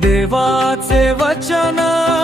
देवाचे वचना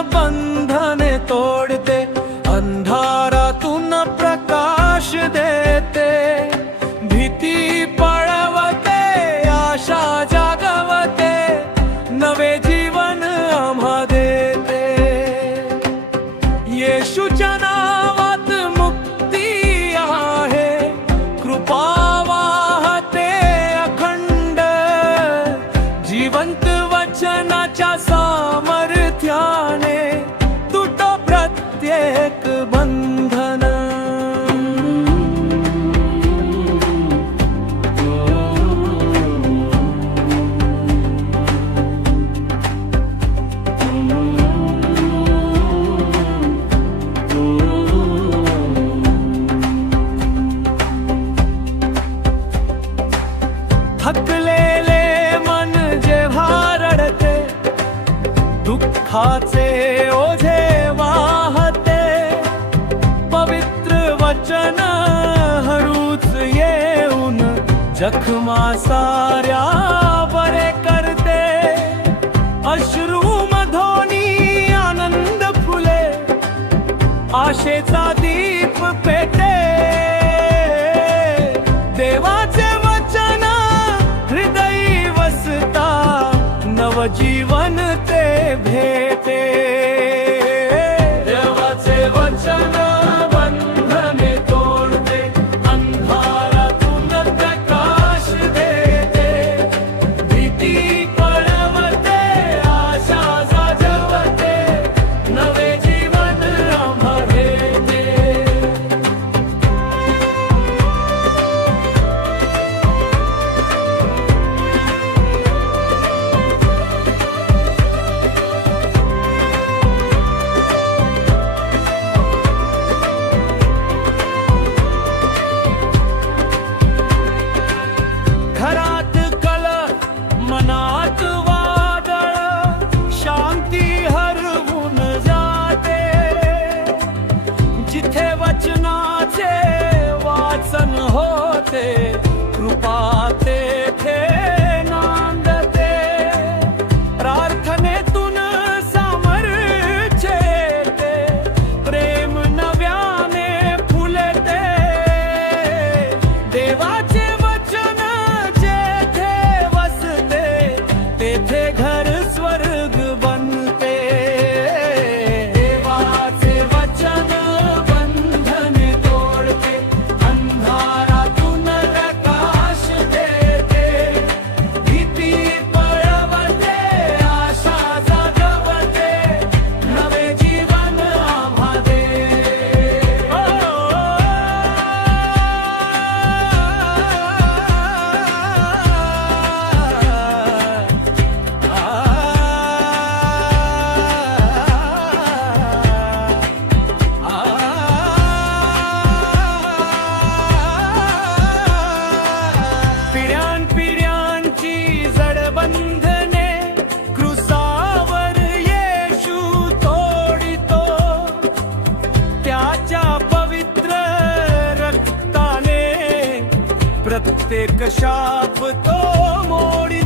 थकलेले मन जेव्हा रडते दुःखाचे ओझे वाहते. पवित्र वचन हरूच येऊन जखमा साऱ्या बरे करते. अश्रू मधोनी आनंद फुले आशेचा Сподіваюсь जिथे वचनाचे वाचन होते ते शाप तो मोडी